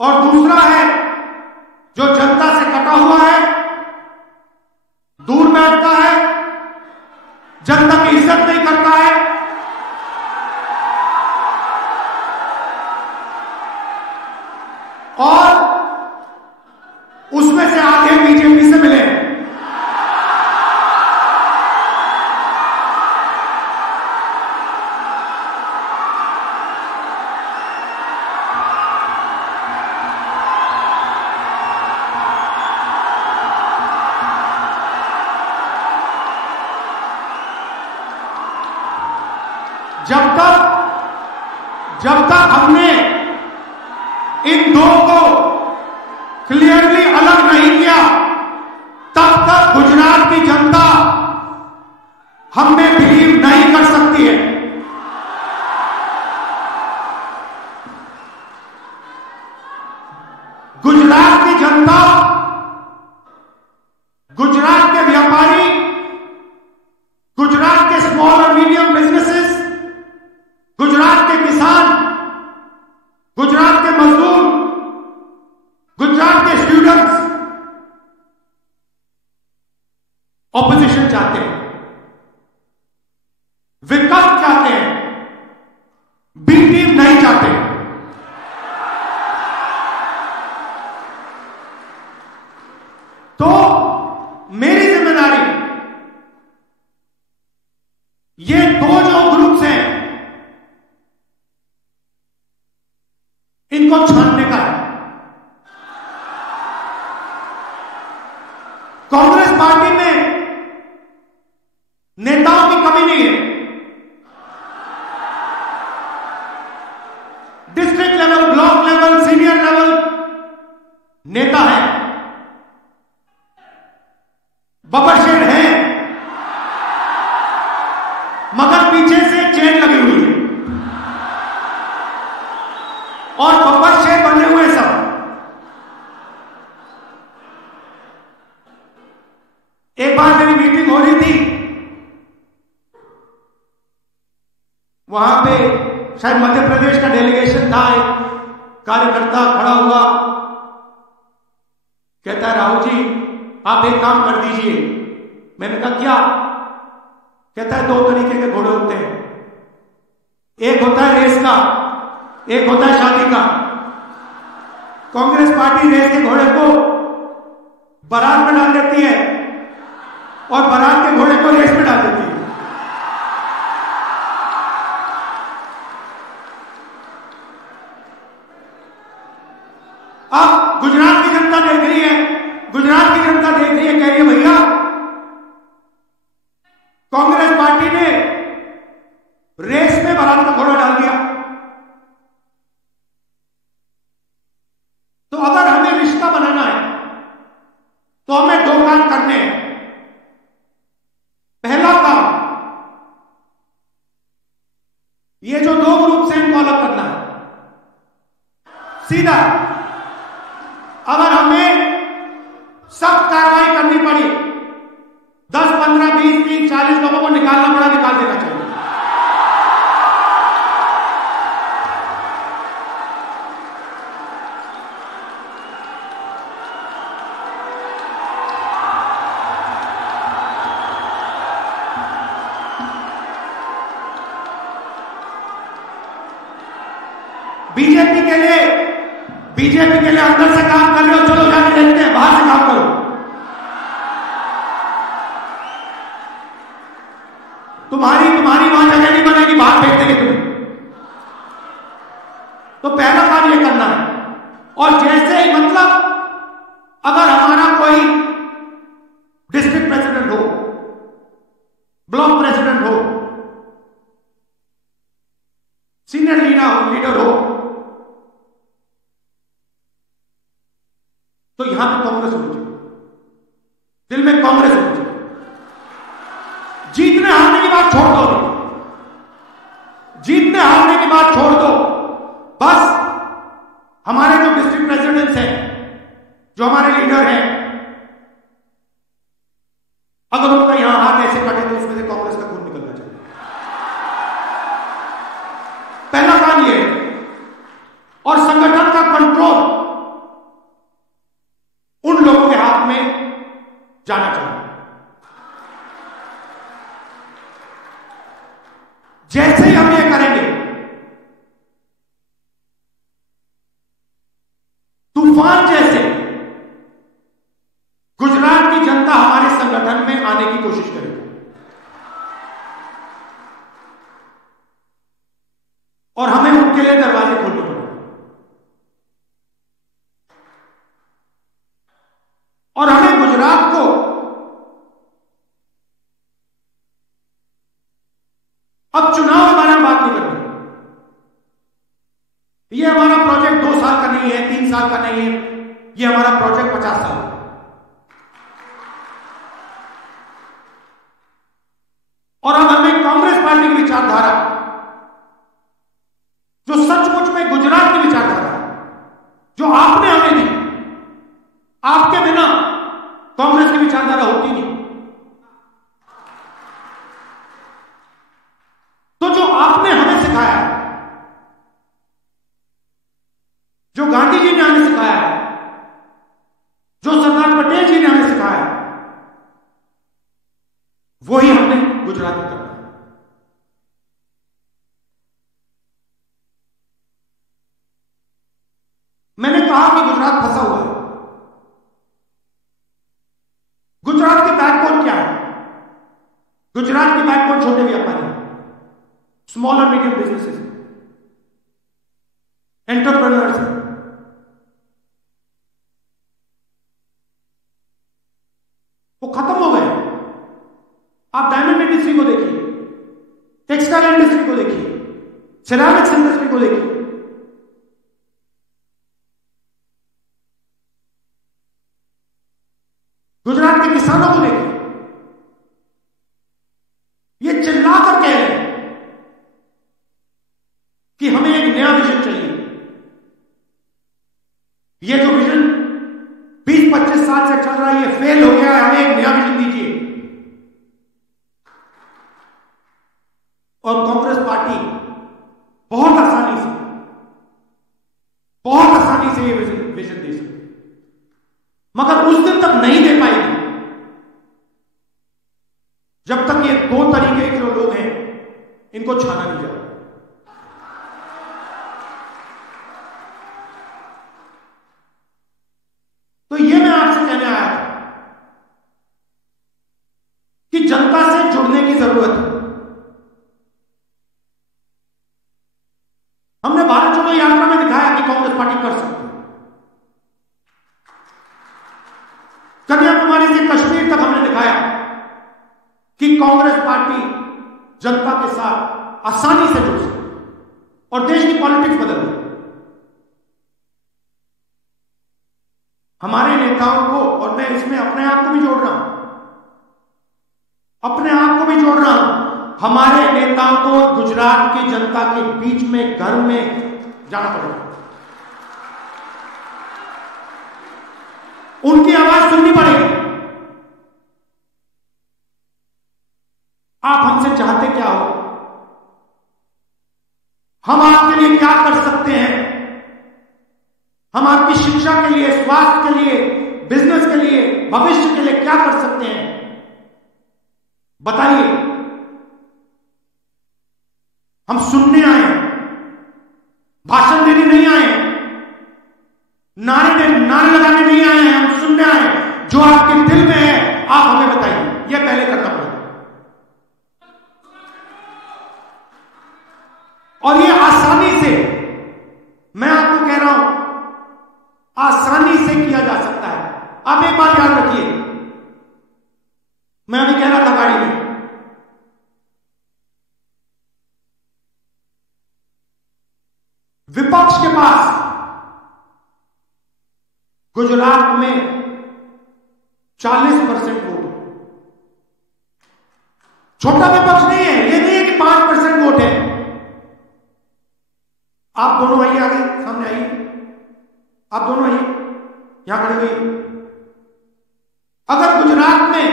और दूसरा है जो जनता से कटा हुआ है, दूर बैठता है, जनता की इज्जत नहीं करता है, और उसमें से आधे बीजेपी से मिले। जब तक हमने इन दो को क्लियरली अलग नहीं किया, तब तक गुजरात की जनता हम में बिलीव नहीं कर सकती है। गुजरात की जनता, गुजरात के व्यापारी, गुजरात के स्मॉल और मीडियम बिजनेसेस, गुजरात के किसान, गुजरात के मजदूर, गुजरात के स्टूडेंट्स ऑपोजिशन चाहते हैं, विकल्प चाहते हैं, बी टीम नहीं चाहते। तो मेरी जिम्मेदारी ये दो जो ग्रुप्स हैं इनको छानने का है। कांग्रेस पार्टी में नेताओं की कमी नहीं है। District level, block level, senior level नेता है, बबरशेर है, मगर पीछे से चेन लगी हुई है और बबरशेर बने हुए सब। एक बार मेरी मीटिंग हो रही थी, वहां पे शायद मध्य प्रदेश का डेलीगेशन था। एक कार्यकर्ता खड़ा हुआ, कहता है राहुल जी आप एक काम कर दीजिए। मैंने कहा क्या? कहता है दो तरीके के घोड़े होते हैं, एक होता है रेस का, एक होता है शादी का। कांग्रेस पार्टी रेस के घोड़े को बारात में डाल देती है और बारात के घोड़े को रेस में डाल देती है। अब गुजरात की जनता देख रही है, गुजरात की जनता देख रही है, कह रही है भैया कांग्रेस पार्टी ने रेस में बारात का घोड़ा डाल दिया। तो अगर हमें रिश्ता बनाना है तो हमें दो काम करने हैं। पहला काम, ये जो दो ग्रुप से इनको अलग करना है सीधा। अगर हमें सख्त कार्रवाई करनी पड़ी, 10, 15, 20, 30, 40 लोगों को निकालना पड़ा, निकाल देना चाहिए। बीजेपी के लिए अंदर से काम कर रहे हो, चलो जाके देखते हैं, बाहर से काम करो। तुम्हारी वहां जगह नहीं बनेगी, बाहर फेंक देंगे तुम्हें। तो पहला काम ये करना है। और जैसे ही मतलब अगर हमारा कोई डिस्ट्रिक्ट प्रेसिडेंट हो, ब्लॉक प्रेसिडेंट हो, सीनियर लीडर हो, तो यहां पे कांग्रेस होनी चाहिए, दिल में कांग्रेस होनी चाहिए। जीतने हारने की बात छोड़ दो, जीतने हारने की बात छोड़ दो। बस हमारे जो डिस्ट्रिक्ट प्रेसिडेंट्स हैं, जो हमारे लीडर हैं, अगर उनका यहां हाथ ऐसे कटे तो उसमें से कांग्रेस का खून निकलना चाहिए। पहला काम ये है। और संगठन का कंट्रोल जाना चाहिए। जैसे ही हम ये करेंगे, तूफान जैसे गुजरात की जनता हमारे संगठन में आने की कोशिश करेगी। और हमें उनके लिए दरवाजे खोलने पड़ेंगे। और हमें गुजरात को अब चुनाव के बारे में बात नहीं करनी। ये हमारा प्रोजेक्ट 2 साल का नहीं है, 3 साल का नहीं है, ये हमारा प्रोजेक्ट 50 साल का। और अब हमें कांग्रेस पार्टी की विचारधारा, जो सचमुच में गुजरात की विचारधारा है, जो आपने हमें दी, आपके बिना कांग्रेस की विचारधारा होती नहीं। तो जो आपने हमें सिखाया है, जो गांधी जी ने हमें सिखाया है, जो सरदार पटेल जी ने हमें सिखाया है, वही हमने गुजरात में करना है। मैंने कहा कि गुजरात फंसा हुआ है। गुजरात की बैकबोन क्या है? गुजरात की बैकबोन छोटे व्यापारी, स्मॉल और मीडियम बिजनेसेस, एंटरप्रेन्योर्स। वो खत्म हो गए। आप डायमंड इंडस्ट्री को देखिए, टेक्सटाइल इंडस्ट्री को देखिए, सिरेमिक्स इंडस्ट्री को देखिए। गुजरात के किसानों को देखिए, ये चिल्लाकर कह रहे हैं कि हमें एक नया विजन चाहिए। ये जो विजन 20-25 साल से चल रहा है, ये फेल हो गया है, हमें एक नया विजन दीजिए। और कांग्रेस पार्टी बहुत आसानी से ये विजन दे सकती, मगर उस दिन तक नहीं दे पाएगी जब तक ये 2 तरीके के जो लोग हैं इनको छाना नहीं जाए। तो ये मैं आपसे कहने आया था कि जनता से जुड़ने की जरूरत है। हमने भारत जोड़ो यात्रा में दिखाया कि कांग्रेस पार्टी कर सकती है। कन्याकुमारी से कश्मीर तक हमने दिखाया कि कांग्रेस पार्टी जनता के साथ आसानी से जुड़ सकती है और देश की पॉलिटिक्स बदल गई। हमारे नेताओं को, और मैं इसमें अपने आप को भी जोड़ रहा हूं, हमारे नेताओं को गुजरात की जनता के बीच में, घर में जाना पड़ेगा, उनकी आवाज सुननी पड़ेगी। आप हमसे चाहते क्या हो, हम आपके लिए क्या कर सकते हैं, हम आपकी शिक्षा के लिए, स्वास्थ्य के लिए, बिजनेस के लिए, भविष्य के लिए क्या कर सकते हैं, बताइए। हम सुनने आए हैं, भाषण देने नहीं आए हैं, नारे लगाने नहीं आए हैं, हम सुनने आए हैं। जो आपके दिल में है आप हमें बताइए, यह पहले करना पड़ेगा। और ये आसानी से, मैं आपको कह रहा हूं, आसानी से किया जा सकता है। आप एक बात याद रखिए, मैं अभी कह रहा था गाड़ी में, विपक्ष के पास गुजरात में 40% वोट, छोटा विपक्ष नहीं है, ये नहीं है कि 5% वोट है। आप दोनों आइए, आगे सामने आइए, आप दोनों आइए, यहां खड़े हुए। अगर गुजरात में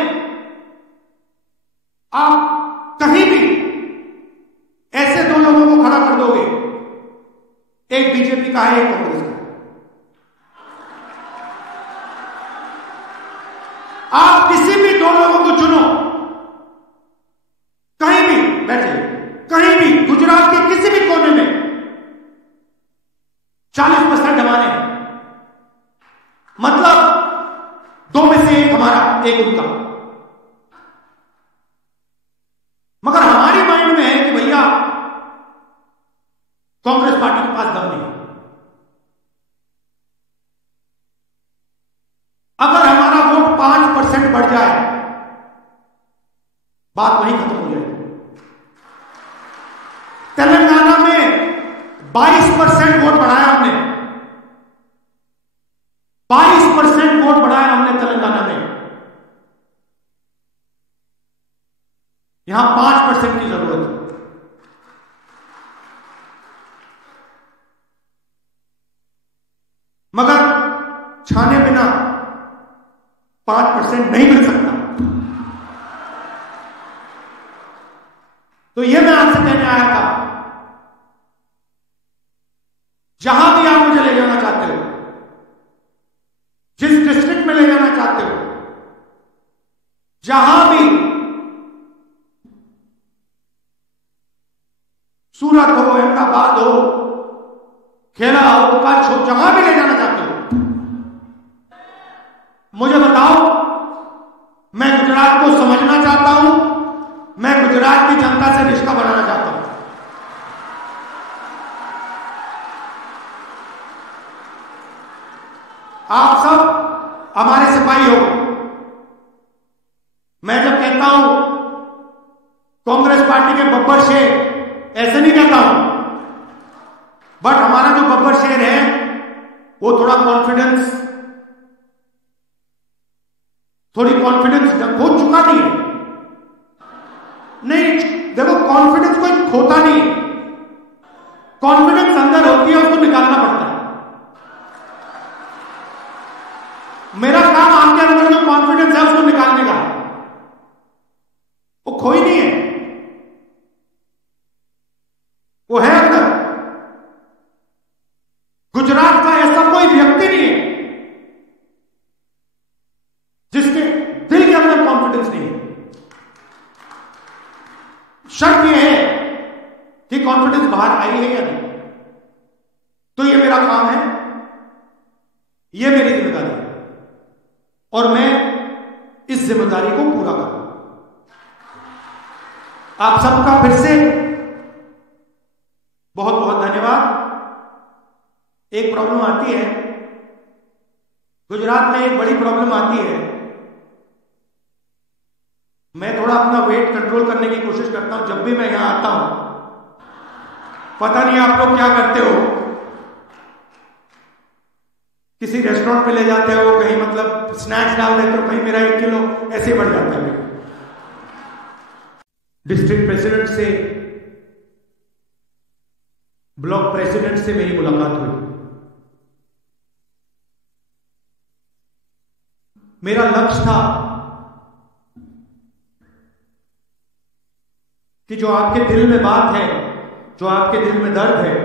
आप कहीं भी ऐसे 2 लोगों को खड़ा कर दोगे, एक बीजेपी का है, एक कांग्रेस का, आप किसी भी दो लोगों को चुनो, कहीं भी बैठे, कहीं भी गुजरात के किसी भी कोने में 40% हमारे हैं, मतलब दो में से एक हमारा, एक उनका। मगर हमारी माइंड में है कि भैया कांग्रेस पार्टी के पास दम नहीं। अगर हमारा वोट 5% बढ़ जाए, बात वहीं खत्म हो जाएगी। तेलंगाना में 22% वोट बढ़ाया हमने, 22% वोट बढ़ाया हमने तेलंगाना में। यहां 5% की जरूरत है। मगर छाने बिना 5% नहीं मिल सकता। तो यह मैं आपसे कहने आया था, जहां भी आप मुझे ले जाना चाहते हो, जिस डिस्ट्रिक्ट में ले जाना चाहते हो, जहां भी, सूरत हो, अहमदाबाद हो, खेड़ा हो, कच्छ हो, जहां भी ले जाना चाहते हो, मुझे बताओ। मैं गुजरात को समझना चाहता हूं, मैं गुजरात की जनता से रिश्ता बनाना चाहता हूं। आप सब हमारे सिपाही हो। मैं जब कहता हूं कांग्रेस पार्टी के बब्बर शेर, ऐसे नहीं कहता हूं, बट हमारा जो बब्बर शेर है वो थोड़ा कॉन्फिडेंस, थोड़ी कॉन्फिडेंस खो चुका नहीं है। नहीं, देखो कॉन्फिडेंस कोई खोता नहीं है, कॉन्फिडेंस अंदर होती है, उसको निकालना पड़ता है। मेरा काम आपके अंदर जो कॉन्फिडेंस है उसको निकालने का, वो खोई नहीं है, वो है अंदर। गुजरात का ऐसा कोई व्यक्ति नहीं है जिसके दिल के अंदर कॉन्फिडेंस नहीं है। शर्त यह है कि कॉन्फिडेंस बाहर आई है या नहीं। तो यह मेरा काम है, यह मेरी जिम्मेदारी है, और मैं इस जिम्मेदारी को पूरा करूंगा। आप सबका फिर से बहुत बहुत धन्यवाद। एक प्रॉब्लम आती है गुजरात में, एक बड़ी प्रॉब्लम आती है। मैं थोड़ा अपना वेट कंट्रोल करने की कोशिश करता हूं जब भी मैं यहां आता हूं। पता नहीं आप लोग क्या करते हो, किसी रेस्टोरेंट पे ले जाते हो, कहीं मतलब स्नैक्स डाल देते हो, कहीं मेरा 1 किलो ऐसे ही बढ़ जाता है। डिस्ट्रिक्ट प्रेसिडेंट से, ब्लॉक प्रेसिडेंट से मेरी मुलाकात हुई। मेरा लक्ष्य था कि जो आपके दिल में बात है, जो आपके दिल में दर्द है,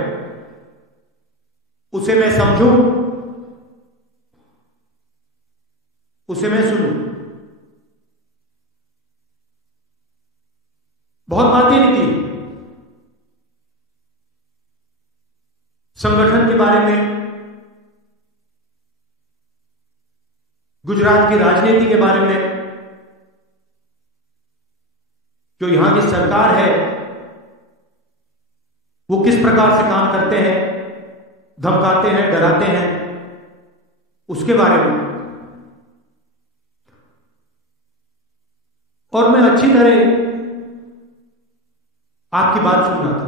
उसे मैं समझूं, उसे मैं सुनूं। बहुत बातें निकली संगठन के बारे में, गुजरात की राजनीति के बारे में, जो यहां की सरकार है वो किस प्रकार से काम करते हैं, धमकाते हैं, डराते हैं, उसके बारे में। और मैं अच्छी तरह आपकी बात सुन रहा था।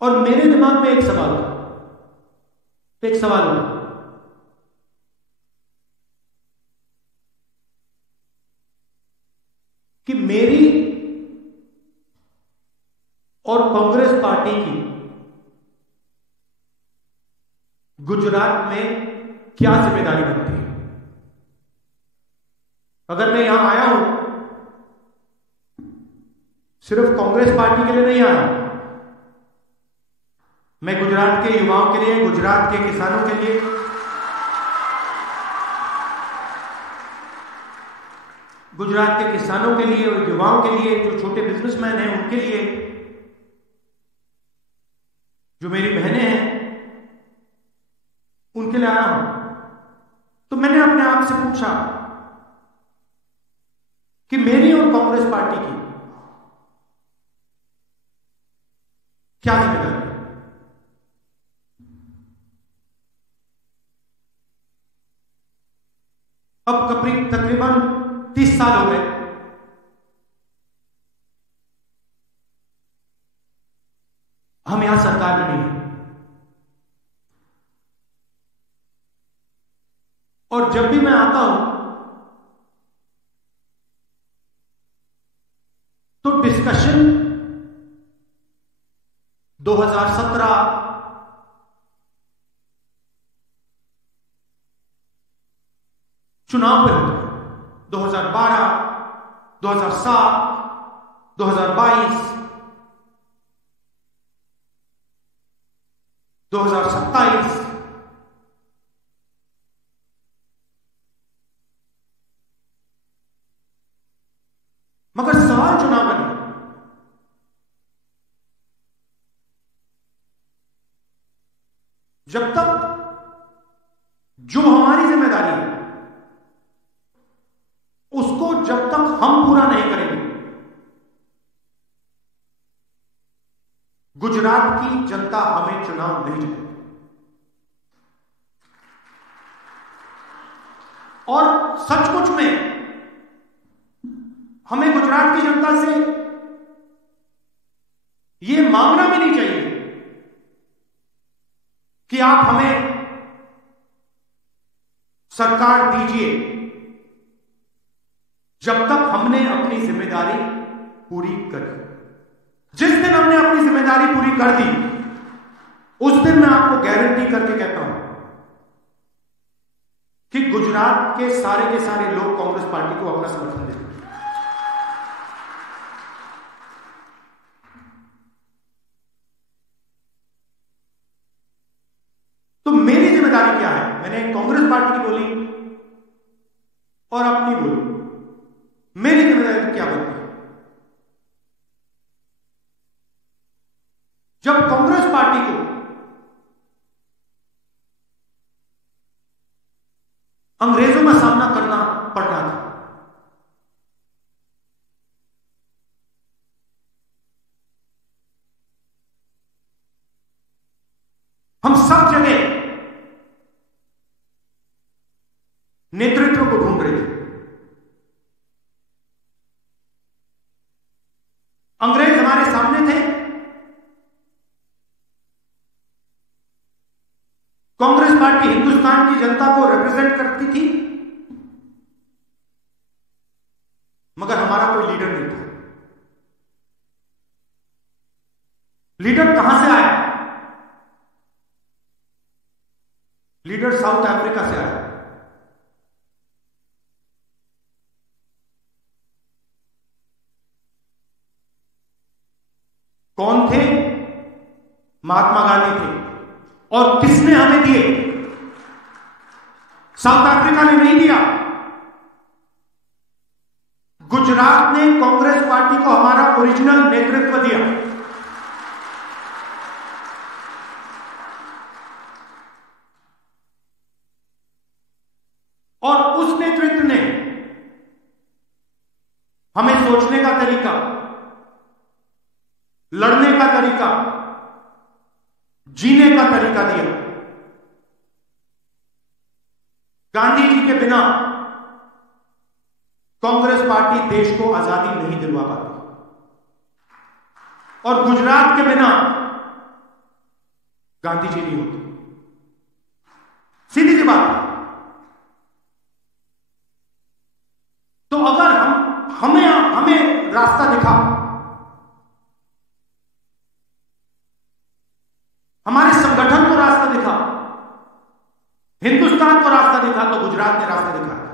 और मेरे दिमाग में एक सवाल था, एक सवाल था कि मेरी और कांग्रेस पार्टी की गुजरात में क्या जिम्मेदारी बनती है। अगर मैं यहां आया हूं सिर्फ कांग्रेस पार्टी के लिए नहीं आया, मैं गुजरात के युवाओं के लिए, गुजरात के किसानों के लिए, गुजरात के किसानों के लिए और युवाओं के लिए, जो छोटे बिजनेसमैन हैं उनके लिए, जो मेरी बहनें हैं उनके लिए आया हूं। तो मैंने अपने आप से पूछा कि मेरी और कांग्रेस पार्टी की क्या जिम्मेदारी है। अब तकरीबन 30 साल हो गए हम यहां सरकार में नहीं है, और जब भी मैं आता हूं तो डिस्कशन 2017 चुनाव पे होता है, 2012, 2007, 2022, 2027, मगर सवाल चुनाव का नहीं। जब तक जो हमारी जिम्मेदारी है उसको जब तक हम पूरा नहीं करेंगे, गुजरात की जनता हमें चुनाव नहीं जिताएगी। और सचमुच में हमें गुजरात की जनता से यह मांगना भी नहीं चाहिए कि आप हमें सरकार दीजिए जब तक हमने अपनी जिम्मेदारी पूरी करी। जिस दिन हमने अपनी जिम्मेदारी पूरी कर दी उस दिन मैं आपको गारंटी करके कहता हूं कि गुजरात के सारे लोग कांग्रेस पार्टी को अपना समर्थन देंगे। तो मेरी जिम्मेदारी क्या है? मैंने कांग्रेस पार्टी की बोली और अपनी बोली। मेरी जिम्मेदारी क्या बनती है? जब कांग्रेस पार्टी को अंग्रेजों का सामना करना पड़ रहा था, हम सब जगह नेतृत्व को ढूंढ रहे थे। अंग्रेज हमारे सामने थे, कांग्रेस पार्टी हिंदुस्तान की जनता को रिप्रेजेंट करती थी, मगर हमारा कोई लीडर नहीं था। लीडर कहां से आया? लीडर साउथ अफ्रीका से आया। कौन थे? महात्मा गांधी थे। और किसने हमें दिए? साउथ अफ्रीका ने नहीं दिया, गुजरात ने कांग्रेस पार्टी को हमारा ओरिजिनल नेतृत्व दिया। और उस नेतृत्व ने हमें सोचने का तरीका, लड़ने का तरीका, जीने का तरीका दिया। गांधी जी के बिना कांग्रेस पार्टी देश को आजादी नहीं दिलवा पाती, और गुजरात के बिना गांधी जी नहीं होते। सीधी सी बात है। तो अगर हमें रास्ता दिखा, हमारे संगठन को रास्ता दिखा, हिंदुस्तान को रास्ता दिखा, तो गुजरात ने रास्ता दिखाया।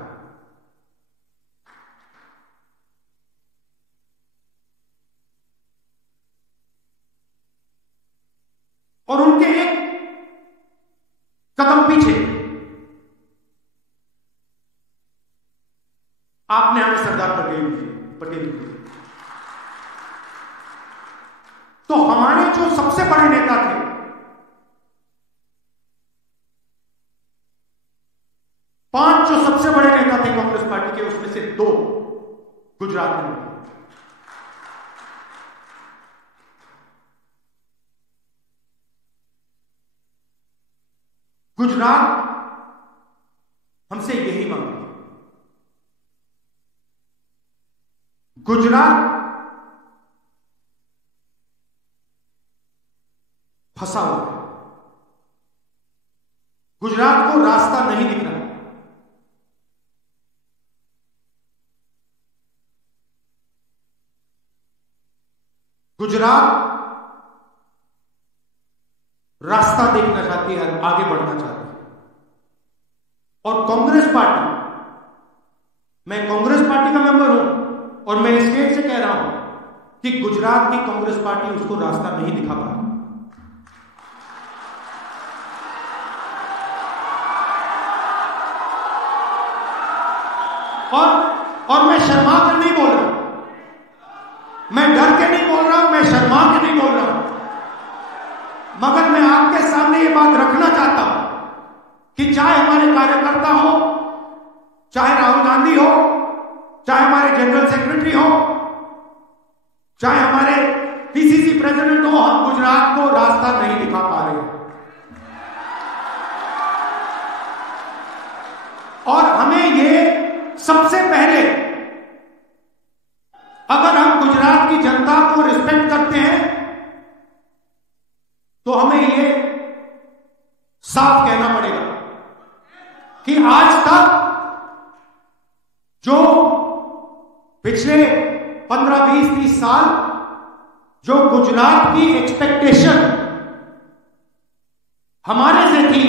और उनके उनके एक कदम पीछे आपने हमें सरदार पटेल दिए। तो हमारे जो सबसे बड़े नेता थे, पांच जो सबसे बड़े नेता थे कांग्रेस पार्टी के, उसमें से दो गुजरात में। गुजरात हमसे यही मांगती है। गुजरात फंसा हुआ है। गुजरात को रास्ता नहीं दिख रहा। गुजरात रास्ता देखना चाहती है, आगे बढ़ना चाहती है। और कांग्रेस पार्टी, मैं कांग्रेस पार्टी का मेंबर हूं और मैं स्टेट से कह रहा हूं कि गुजरात की कांग्रेस पार्टी उसको रास्ता नहीं दिखा पा रही। और मैं शर्मा कर नहीं बोल रहा हूं, मैं डर के नहीं बोल रहा हूं, मैं शर्मा के नहीं बोल रहा हूं, मगर मैं आपके सामने ये बात रखना चाहता हूं कि चाहे हमारे कार्यकर्ता हो, चाहे राहुल गांधी हो, चाहे हमारे जनरल सेक्रेटरी हो, चाहे हमारे पीसीसी प्रेसिडेंट हो, हम गुजरात को रास्ता नहीं दिखा पा रहे। और हमें ये सबसे पहले, अगर हम गुजरात की जनता को रिस्पेक्ट करते हैं तो हमें ये साफ कहना पड़ेगा कि आज तक जो पिछले 15, 20, 30 साल जो गुजरात की एक्सपेक्टेशन हमारे से थी,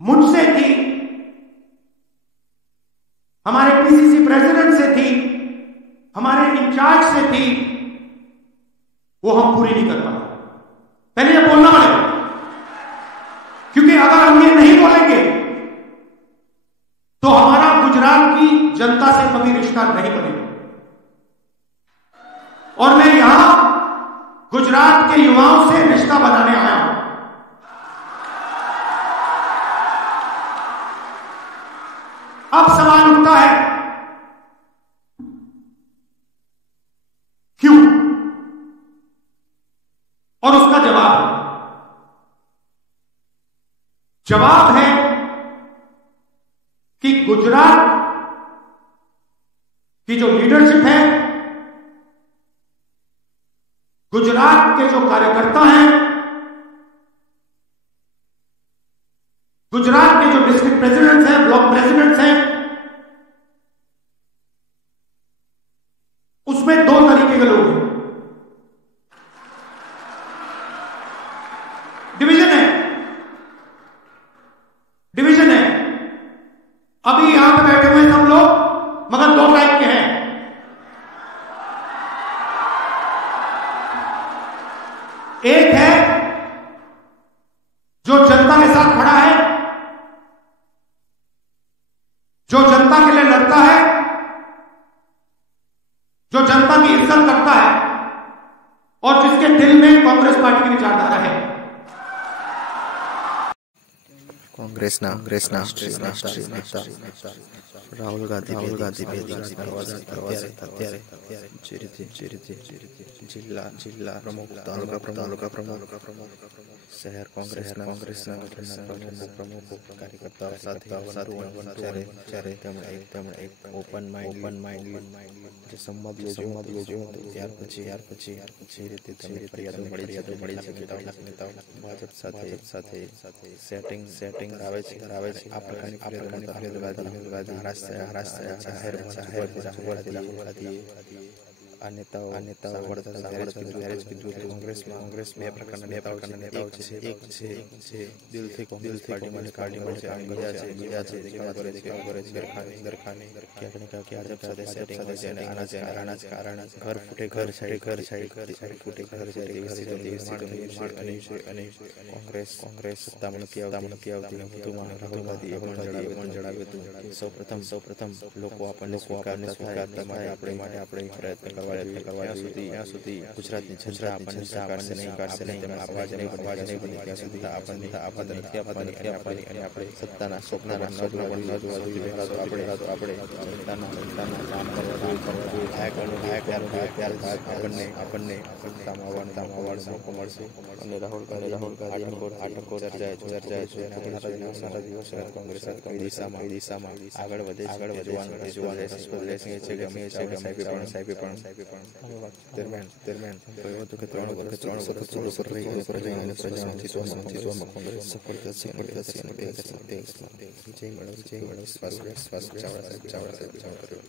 मुझसे थी, हमारे पीसीसी प्रेसिडेंट से थी, हमारे इंचार्ज से थी, वो हम पूरी नहीं कर पाए। पहले ये बोलना पड़ेगा, क्योंकि अगर हम ये नहीं बोलेंगे तो हमारा गुजरात की जनता से कभी रिश्ता नहीं बनेगा। और मैं यहां गुजरात के युवाओं से रिश्ता बनाने आया हूं। अब सवाल उठता है, क्यों? और उसका जवाब है कि गुजरात की जो लीडरशिप है, गुजरात के जो कार्यकर्ता हैं, गुजरात के जो डिस्ट्रिक्ट प्रेसिडेंट्स हैं, ब्लॉक प्रेसिडेंट्स हैं, उसमें दो तरीके के लोग हैं। डिवीजन है। अभी यहां पे बैठे हुए सब लोग मगर दो टाइप के हैं। एक है जो जनता के साथ खड़ा है, जो जनता के लिए लड़ता है, जो जनता की इज्जत करता है और जिसके दिल में कांग्रेस पार्टी की विचारधारा है। कांग्रेस राहुल गांधी जिला प्रमुख, तालुका प्रमुख, शहर कांग्रेस प्रमुख कार्यकर्ताओं સાથે ઓપન માઇન્ડ જે સંવાદ યોજ્યો ત્યાર પછી જે રીતે તમને ફરિયાદો મળી છે ભાજપ સાથે સેટિંગ આવે છે આ પ્રકારની ફરિયાદો મહારાષ્ટ્ર જાહેર આ નેતાઓ ત્યારે જ કીધું હતું કોંગ્રેસમાં બે પ્રકારના નેતાઓ છે. એક છે જે દિલથી કોંગ્રેસ પાર્ટી માટે કામ કર્યા છે. બીજા છે દેખાવ કરે છે દરખાને ક્યાંક ને ક્યાંક ભાજપ સાથે સેટિંગ હોય છે અને આના જ કારણે ઘર ફૂટે ઘર અને કોંગ્રેસ સત્તામાં નથી આવતી. વધુમાં રાહુલ ગાંધીએ પણ જણાવ્યું હતું સૌપ્રથમ લોકો આપણને સ્વીકારતા થાય આપણે પ્રયત્ન કરવા જોઈએ. ત્યાં સુધી ગુજરાતની જનતા આપણને સ્વીકારશે નહીં, તેમાં અવાજ નહીં બની ત્યાં સુધી આપણને નથી આપવાની અને આપણે સત્તાના સ્વપ્નમાં ન જોવા જોઈએ. આપણે જનતાના કામ કરવા જોઈએ. આપણને સત્તામાં આવવાનો મોકો મળશે. અને રાહુલ ગાંધી આ ટકોર ચર્ચાએ કોંગ્રેસ દિશામાં આગળ વધે જોવાનું રહેશે છે કે સાહેબે પણ દરમિયાન કહ્યું હતું કે 3 વખત સતત ઉપર રહી પ્રજાના કોંગ્રેસ સફળ થશે અને દેશમાં વિજય મેળવશે. વિશ્વાસ ચાવડા સાહેબ કર્યો.